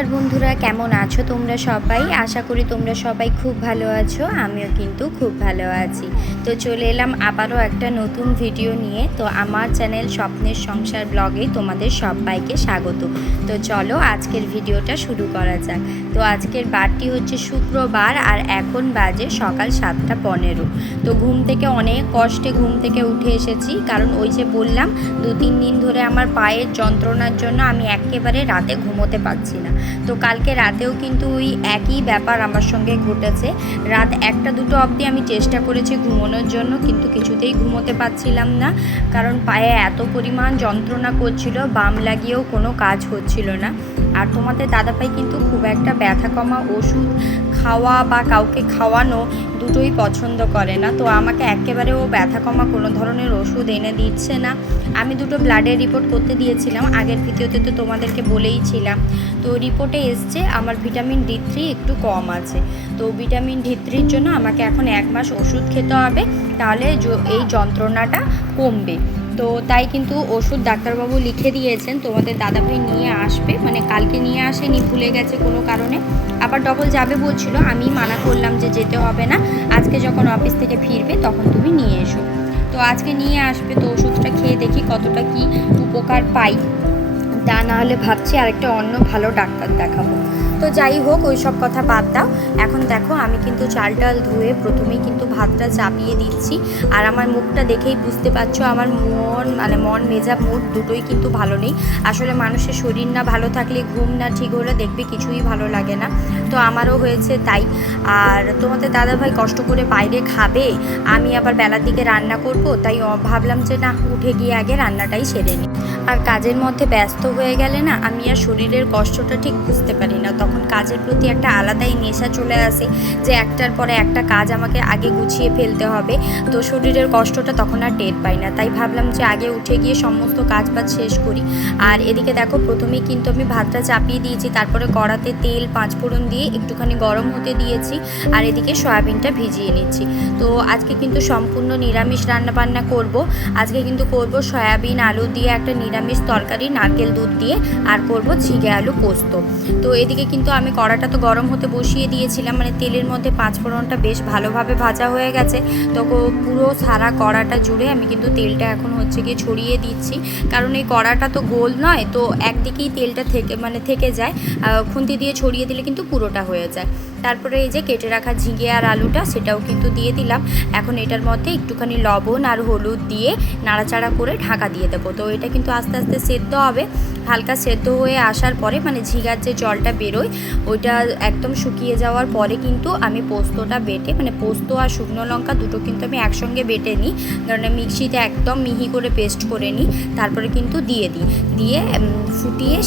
নমস্কার বন্ধুরা, কেমন আছো তোমরা সবাই? আশা করি তোমরা সবাই খুব ভালো আছো। আমিও কিন্তু খুব ভালো আছি। তো চলে এলাম আবারও একটা নতুন ভিডিও নিয়ে। তো আমার চ্যানেল স্বপ্নের সংসার ব্লগে তোমাদের সবাইকে স্বাগত। তো চলো আজকের ভিডিওটা শুরু করা যাক। তো আজকের বারটি হচ্ছে শুক্রবার আর এখন বাজে সকাল 7:15। তো ঘুম থেকে অনেক কষ্টে ঘুম থেকে উঠে এসেছি, কারণ ওই যে বললাম 2-3 দিন ধরে আমার পায়ের যন্ত্রণার জন্য আমি একেবারে রাতে ঘুমোতে পারছি না। তো কালকে রাতেও কিন্তু ওই একই ব্যাপার আমার সঙ্গে ঘটেছে। রাত 1-2 অবধি আমি চেষ্টা করেছি ঘুমানোর জন্য, কিন্তু কিছুতেই ঘুমোতে পারছিলাম না, কারণ পায়ে এত পরিমাণ যন্ত্রণা করছিল, বাম লাগিয়েও কোনো কাজ হচ্ছিল না। আর তোমাদের দাদাভাই কিন্তু খুব একটা ব্যথা কমা ওষুধ খাওয়া বা কাউকে খাওয়ানো দুটোই পছন্দ করে না। তো আমাকে একেবারে ও ব্যথা কমা কোনো ধরনের ওষুধ এনে দিচ্ছে না। আমি দুটো ব্লাডের রিপোর্ট করতে দিয়েছিলাম, আগের ভিডিওতে তো তোমাদেরকে বলেইছিলাম। তো রিপোর্টে এসছে আমার ভিটামিন D3 একটু কম আছে। তো ভিটামিন D3-র জন্য আমাকে এখন 1 মাস ওষুধ খেতে হবে, তাহলে এই যন্ত্রণাটা কমবে। তো তাই কিন্তু ওষুধ ডাক্তারবাবু লিখে দিয়েছেন, তোমাদের দাদাভাই নিয়ে আসবে, মানে কালকে নিয়ে আসেনি, ভুলে গেছে কোনো কারণে, আবার ডবল যাবে বলছিল। আমি মানা করলাম যে যেতে হবে না, আজকে যখন অফিস থেকে ফিরবে তখন তুমি নিয়ে এসো। তো আজকে নিয়ে আসবে, তো ওষুধটা খেয়ে দেখি কতটা কি উপকার পাই। তা না হলে ভাবছি আরেকটা অন্য ভালো ডাক্তার দেখাবো। তো যাই হোক, ওই সব কথা বাদ দাও। এখন দেখো আমি কিন্তু চাল ডাল ধুয়ে প্রথমেই কিন্তু ভাতটা চাপিয়ে দিচ্ছি। আর আমার মুখটা দেখেই বুঝতে পারছো আমার মন মেজাজ মুড দুটোই কিন্তু ভালো নেই। আসলে মানুষের শরীর না ভালো থাকলে, ঘুম না ঠিক হলে দেখবে কিছুই ভালো লাগে না। তো আমারও হয়েছে তাই। আর তোমাদের দাদাভাই কষ্ট করে বাইরে খাবে, আমি আবার বেলার দিকে রান্না করব, তাই ভাবলাম যে না, উঠে গিয়ে আগে রান্নাটাই সেরে নিই। আর কাজের মধ্যে ব্যস্ত হয়ে গেলে না, আমি আর শরীরের কষ্টটা ঠিক বুঝতে পারি না। তখন কাজের প্রতি একটা আলাদাই নেশা চলে আসে, যে একটার পরে একটা কাজ আমাকে আগে গুছিয়ে ফেলতে হবে। তো শরীরের কষ্টটা তখন আর টের পাই না। তাই ভাবলাম যে আগে উঠে গিয়ে সমস্ত কাজ বাজ শেষ করি। আর এদিকে দেখো প্রথমেই কিন্তু আমি ভাতটা চাপিয়ে দিয়েছি, তারপরে কড়াতে তেল 5 ফোড়ন দিয়ে একটুখানি গরম হতে দিয়েছি। আর এদিকে সয়াবিনটা ভিজিয়ে নিচ্ছি। তো আজকে কিন্তু সম্পূর্ণ নিরামিষ রান্নাবান্না করব। আজকে কিন্তু করব সয়াবিন আলু দিয়ে একটা নিরামিষ তরকারি, নারকেল দুধ দিয়ে, আর করব ঝিঙে আলু পোস্ত। তো এদিকে কিন্তু আমি কড়াটা তো গরম হতে বসিয়ে দিয়েছিলাম, মানে তেলের মধ্যে 5 ফোড়নটা বেশ ভালোভাবে ভাজা হয়ে গেছে। তো পুরো সারা কড়াটা জুড়ে আমি কিন্তু তেলটা এখন হচ্ছে গিয়ে ছড়িয়ে দিচ্ছি, কারণ এই কড়াটা তো গোল নয়, তো একদিকেই তেলটা থেকে যায়। খুন্তি দিয়ে ছড়িয়ে দিলে কিন্তু পুরোটা হয়ে যায়। তারপরে এই যে কেটে রাখা ঝিঙে আর আলুটা, সেটাও কিন্তু দিয়ে দিলাম। এখন এটার মধ্যে একটুখানি লবণ আর হলুদ দিয়ে নাড়াচাড়া করে ঢাকা দিয়ে দেবো। তো এটা কিন্তু আস্তে আস্তে সেদ্ধ হবে। হালকা সেদ্ধ হয়ে আসার পরে, মানে ঝিঙার যে জলটা বেরোয় ওইটা একদম শুকিয়ে যাওয়ার পরে কিন্তু আমি পোস্তটা বেটে, মানে পোস্ত আর শুকনো লঙ্কা দুটো কিন্তু আমি একসঙ্গে বেটে নিই, কারণ মিক্সিতে একদম মিহি করে পেস্ট করে নিই। তারপরে কিন্তু দিয়ে ফুটিয়ে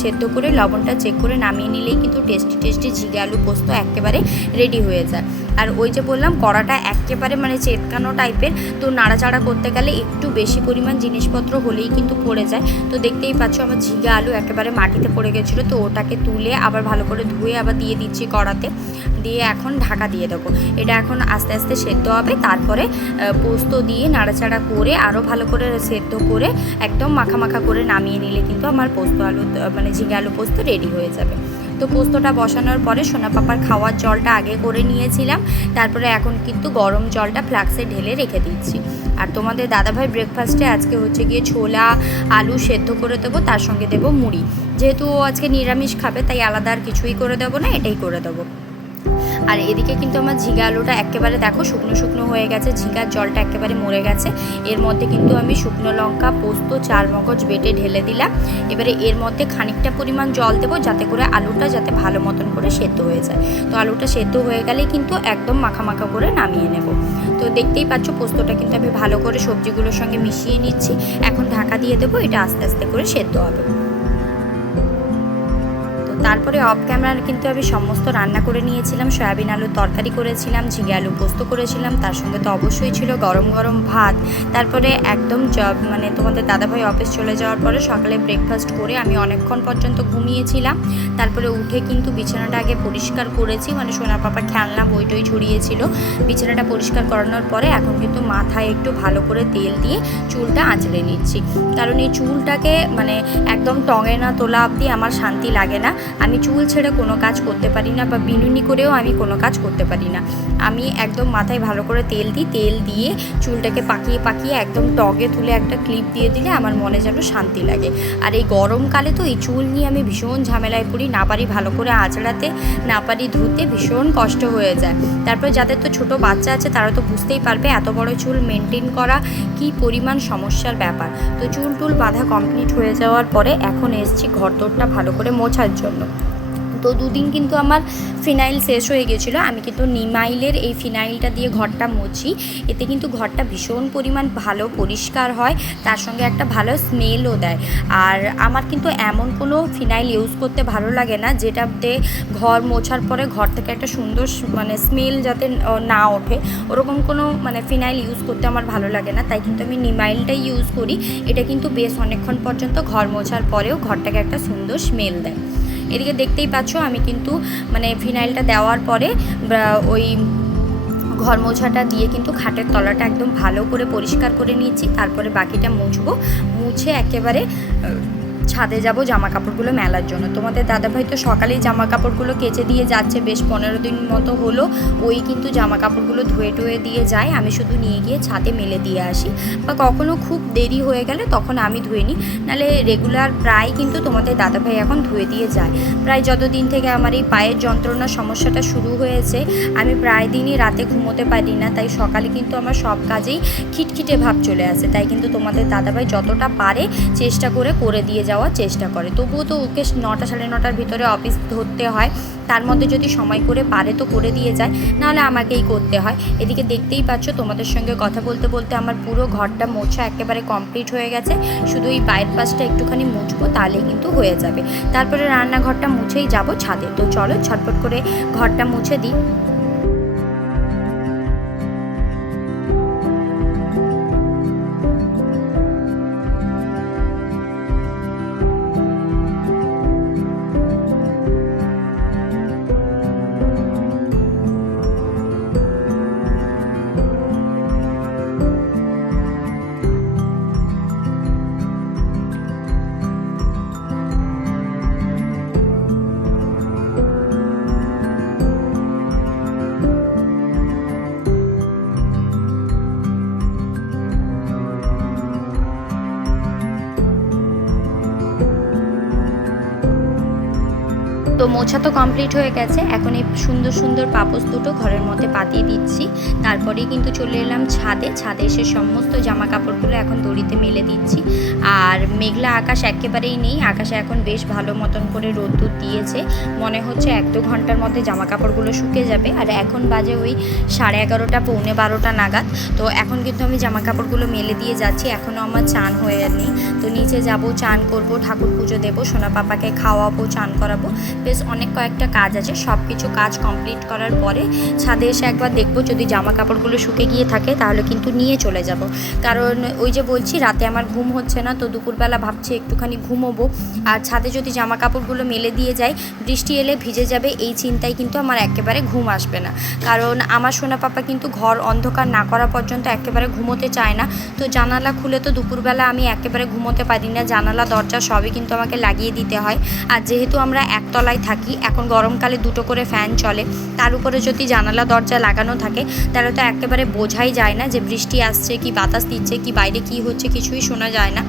সেদ্ধ করে লবণটা চেক করে নামিয়ে নিলেই কিন্তু টেস্টি ঝিঙে আলু পোস্ত একেবারে রেডি হয়ে যায়। আর ওই যে বললাম কড়াটা একেবারে মানে চেতকানো টাইপের, তো নাড়াচাড়া করতে গেলে একটু বেশি পরিমাণ জিনিসপত্র হলেই কিন্তু পড়ে যায়। তো দেখতেই পাচ্ছ আমার ঝিঙে আলু একেবারে মাটিতে পড়ে গেছিলো, তো ওটাকে তুলে আবার ভালো করে ধুয়ে আবার দিয়ে দিচ্ছি কড়াতে, দিয়ে এখন ঢাকা দিয়ে দেবো। এটা এখন আস্তে আস্তে সেদ্ধ হবে। তারপরে পোস্ত দিয়ে নাড়াচাড়া করে আরও ভালো করে সেদ্ধ করে একদম মাখা করে নামিয়ে নিলে কিন্তু আমার ঝিঙে আলু পোস্ত রেডি হয়ে যাবে। তো পোস্তটা বসানোর পরে সোনা পাপার খাওয়ার জলটা আগে করে নিয়েছিলাম, তারপরে এখন কিন্তু গরম জলটা ফ্লাক্সে ঢেলে রেখে দিচ্ছি। আর তোমাদের দাদাভাই ব্রেকফাস্টে আজকে হচ্ছে গিয়ে ছোলা আলু সেদ্ধ করে দেবো, তার সঙ্গে দেবো মুড়ি। যেহেতু ও আজকে নিরামিষ খাবে, তাই আলাদা আর কিছুই করে দেবো না, এটাই করে দেবো। আর এদিকে কিন্তু আমার ঝিঙে আলুটা একেবারে দেখো শুকনো হয়ে গেছে, ঝিঙার জলটা একেবারে মরে গেছে। এর মধ্যে কিন্তু আমি শুকনো লঙ্কা, পোস্ত, চারমগজ বেটে ঢেলে দিলাম। এবারে এর মধ্যে খানিকটা পরিমাণ জল দেবো, যাতে করে আলুটা যাতে ভালো মতন করে সেদ্ধ হয়ে যায়। তো আলুটা সেদ্ধ হয়ে গেলে কিন্তু একদম মাখা করে নামিয়ে নেব। তো দেখতেই পাচ্ছ পোস্তটা কিন্তু আমি ভালো করে সবজিগুলোর সঙ্গে মিশিয়ে নিচ্ছি। এখন ঢাকা দিয়ে দেবো, এটা আস্তে আস্তে করে সেদ্ধ হবে। তারপরে অফ ক্যামেরা কিন্তু আমি সমস্ত রান্না করে নিয়েছিলাম। সয়াবিন আলুর তরকারি করেছিলাম, ঝিঙে আলু পোস্ত করেছিলাম, তার সঙ্গে তো অবশ্যই ছিল গরম ভাত। তারপরে একদম মানে তোমাদের দাদাভাই অফিস চলে যাওয়ার পরে সকালে ব্রেকফাস্ট করে আমি অনেকক্ষণ পর্যন্ত ঘুমিয়েছিলাম। তারপরে উঠে কিন্তু বিছানাটা আগে পরিষ্কার করেছি, মানে সোনা পাপার খেলনা বইটই ছড়িয়েছিল, বিছানাটা পরিষ্কার করানোর পরে এখন কিন্তু মাথায় একটু ভালো করে তেল দিয়ে চুলটা আঁচড়ে নিচ্ছি, কারণ এই চুলটাকে মানে একদম টঙে না তোলা অবধি আমার শান্তি লাগে না। আমি চুল ছেড়ে কোনো কাজ করতে পারি না, বা বিনুনি করেও আমি কোনো কাজ করতে পারি না। আমি একদম মাথায় ভালো করে তেল দিই, তেল দিয়ে চুলটাকে পাকিয়ে পাকিয়ে একদম টগে তুলে একটা ক্লিপ দিয়ে দিলে আমার মনে যেন শান্তি লাগে। আর এই গরমকালে তো এই চুল নিয়ে আমি ভীষণ ঝামেলায় পড়ি, না পারি ভালো করে আঁচড়াতে, না পারি ধুতে, ভীষণ কষ্ট হয়ে যায়। তারপর যাদের তো ছোট বাচ্চা আছে তারা তো বুঝতেই পারবে এত বড় চুল মেনটেন করা কি পরিমাণ সমস্যার ব্যাপার। তো চুল টুল বাঁধা কমপ্লিট হয়ে যাওয়ার পরে এখন এসছি ঘরদোরটা ভালো করে মোছার জন্য। তো দুদিন কিন্তু আমার ফিনাইল শেষ হয়ে গেছিলো, আমি কিন্তু নিমাইলের এই ফিনাইলটা দিয়ে ঘরটা মুছি। এতে কিন্তু ঘরটা ভীষণ পরিমাণ ভালো পরিষ্কার হয়, তার সঙ্গে একটা ভালো স্মেলও দেয়। আর আমার কিন্তু এমন কোনো ফিনাইল ইউজ করতে ভালো লাগে না যেটাতে ঘর মোছার পরে ঘর থেকে একটা সুন্দর মানে স্মেল যাতে না ওঠে, ওরকম কোনো মানে ফিনাইল ইউজ করতে আমার ভালো লাগে না। তাই কিন্তু আমি নিমাইলটাই ইউজ করি। এটা কিন্তু বেশ অনেকক্ষণ পর্যন্ত ঘর মোছার পরেও ঘরটাকে একটা সুন্দর স্মেল দেয়। এদিকে দেখতেই পাচ্ছ আমি কিন্তু মানে ফিনাইলটা দেওয়ার পরে ওই ঘর মোছাটা দিয়ে কিন্তু খাটের তলাটা একদম ভালো করে পরিষ্কার করে নিয়েছি। তারপরে বাকিটা মুছবো, মুছে একেবারে ছাদে যাব জামা কাপড়গুলো মেলার জন্য। তোমাদের দাদাভাই তো সকালেই জামা কাপড়গুলো কেচে দিয়ে যাচ্ছে, বেশ 15 দিন মতো হলো ওই কিন্তু জামা কাপড়গুলো ধুয়ে টুয়ে দিয়ে যায়, আমি শুধু নিয়ে গিয়ে ছাদে মেলে দিয়ে আসি। বা কখনো খুব দেরি হয়ে গেলে তখন আমি ধুয়ে নিই, নাহলে রেগুলার প্রায় কিন্তু তোমাদের দাদাভাই এখন ধুয়ে দিয়ে যায়। প্রায় যতদিন থেকে আমার এই পায়ের যন্ত্রণার সমস্যাটা শুরু হয়েছে আমি প্রায় দিনই রাতে ঘুমোতে পারি না, তাই সকালে কিন্তু আমার সব কাজেই খিটখিটে ভাব চলে আসে। তাই কিন্তু তোমাদের দাদাভাই যতটা পারে চেষ্টা করে দিয়ে যাওয়ার চেষ্টা করে। তবুও তো ওকে 9টা সাড়ে 9টার ভিতরে অফিস ধরতে হয়, তার মধ্যে যদি সময় করে পারে তো করে দিয়ে যায়, নাহলে আমাকেই করতে হয়। এদিকে দেখতেই পাচ্ছ তোমাদের সঙ্গে কথা বলতে বলতে আমার পুরো ঘরটা মোছা একেবারে কমপ্লিট হয়ে গেছে। শুধু এই বাইরের পাশটা একটুখানি মুছবো, তাহলেই কিন্তু হয়ে যাবে। তারপরে রান্নাঘরটা মুছেই যাব ছাদে। তো চলো ঝটপট করে ঘরটা মুছে দিই। তো মোছা তো কমপ্লিট হয়ে গেছে, এখন এই সুন্দর সুন্দর পাপোশ দুটো ঘরের মধ্যে পাতিয়ে দিচ্ছি। তারপরেই কিন্তু চলে এলাম ছাদে। ছাদে এসে সমস্ত জামা কাপড়গুলো এখন দড়িতে মেলে দিচ্ছি। আর মেঘলা আকাশ একেবারেই নেই, আকাশে এখন বেশ ভালো মতন করে রোদ্দুর দিয়েছে, মনে হচ্ছে 1-2 ঘন্টার মধ্যে জামা কাপড়গুলো শুকিয়ে যাবে। আর এখন বাজে ওই 11:30 পৌনে 12টা নাগাদ। তো এখন কিন্তু আমি জামা কাপড়গুলো মেলে দিয়ে যাচ্ছি, এখনও আমার চান হয়ে নেই। তো নিচে যাব, চান করব, ঠাকুর পুজো দেবো, সোনা পাপাকে খাওয়াবো, চান করাবো, বেশ অনেক কয়েকটা কাজ আছে। সব কিছু কাজ কমপ্লিট করার পরে ছাদে এসে একবার দেখবো, যদি জামা কাপড়গুলো শুকে গিয়ে থাকে তাহলে কিন্তু নিয়ে চলে যাব। কারণ ওই যে বলছি রাতে আমার ঘুম হচ্ছে না, তো দুপুরবেলা ভাবছি একটুখানি ঘুমোবো। আর ছাদে যদি জামা কাপড়গুলো মেলে দিয়ে যাই, বৃষ্টি এলে ভিজে যাবে, এই চিন্তায় কিন্তু আমার একেবারে ঘুম আসবে না। কারণ আমার সোনা পাপা কিন্তু ঘর অন্ধকার না করা পর্যন্ত একেবারে ঘুমোতে চায় না। তো জানালা খুলে তো দুপুরবেলা আমি একেবারে ঘুমোতে পারি না, জানালা দরজা সবই কিন্তু আমাকে লাগিয়ে দিতে হয়। আর যেহেতু আমরা একতলায় থাকি, এখন গরমকালে 2টো করে ফ্যান চলে, তার উপরে যদি জানালা দরজা লাগানো থাকে তাহলে তো একেবারে বোঝাই যায় না যে বৃষ্টি আসছে কি বাতাস দিচ্ছে কি বাইরে কি হচ্ছে, কিছুই শোনা যায় না।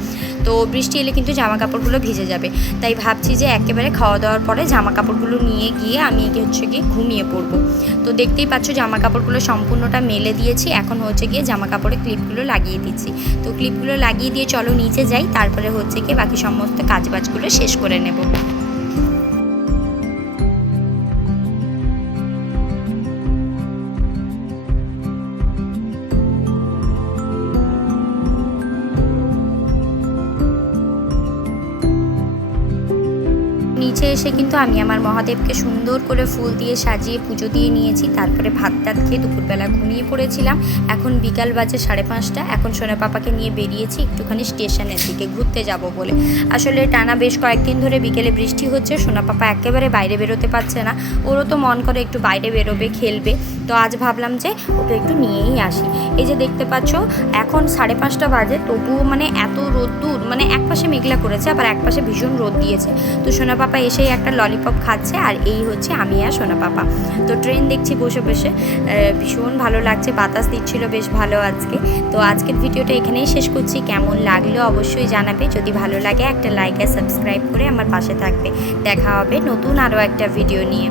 তো বৃষ্টি এলে কিন্তু জামা কাপড়গুলো ভিজে যাবে। তাই ভাবছি যে একেবারে খাওয়া দাওয়ার পরে জামা কাপড়গুলো নিয়ে গিয়ে আমি গিয়ে ঘুমিয়ে পড়বো। তো দেখতেই পাচ্ছ জামা কাপড়গুলো সম্পূর্ণটা মেলে দিয়েছি, এখন গিয়ে জামা কাপড়ে ক্লিপগুলো লাগিয়ে দিচ্ছি। তো ক্লিপগুলো লাগিয়ে দিয়ে চলো নিচে যাই, তারপরে গিয়ে বাকি সমস্ত কাজবাজগুলো শেষ করে নেব। নিচে এসে কিন্তু আমি আমার মহাদেবকে সুন্দর করে ফুল দিয়ে সাজিয়ে পুজো দিয়ে নিয়েছি। তারপরে ভাত টাত খেয়ে দুপুরবেলা ঘুমিয়ে পড়েছিলাম। এখন বিকাল বাজে 5:30। এখন সোনা পাপাকে নিয়ে বেরিয়েছি একটুখানি স্টেশনের দিকে ঘুরতে যাব বলে। আসলে টানা বেশ কয়েকদিন ধরে বিকেলে বৃষ্টি হচ্ছে, সোনা পাপা একেবারে বাইরে বেরোতে পারছে না। ওরও তো মন করে একটু বাইরে বেরোবে, খেলবে। তো আজ ভাবলাম যে ওকে একটু নিয়েই আসি। এই যে দেখতে পাচ্ছ এখন 5:30 বাজে, তবুও মানে এত রোদ্দুর, মানে একপাশে মেঘলা করেছে আবার একপাশে ভীষণ রোদ দিয়েছে। তো সোনা পাপা এসেই একটা ললিপপ খাচ্ছে, আর এই হচ্ছে আমি আর সোনা পাপা। তো ট্রেন দেখছি বসে বসে, ভীষণ ভালো লাগছে, বাতাস দিচ্ছিল বেশ ভালো আজকে। তো আজকের ভিডিওটা এখানেই শেষ করছি। কেমন লাগলো অবশ্যই জানাবে, যদি ভালো লাগে একটা লাইক আর সাবস্ক্রাইব করে আমার পাশে থাকবে। দেখা হবে নতুন আরও একটা ভিডিও নিয়ে।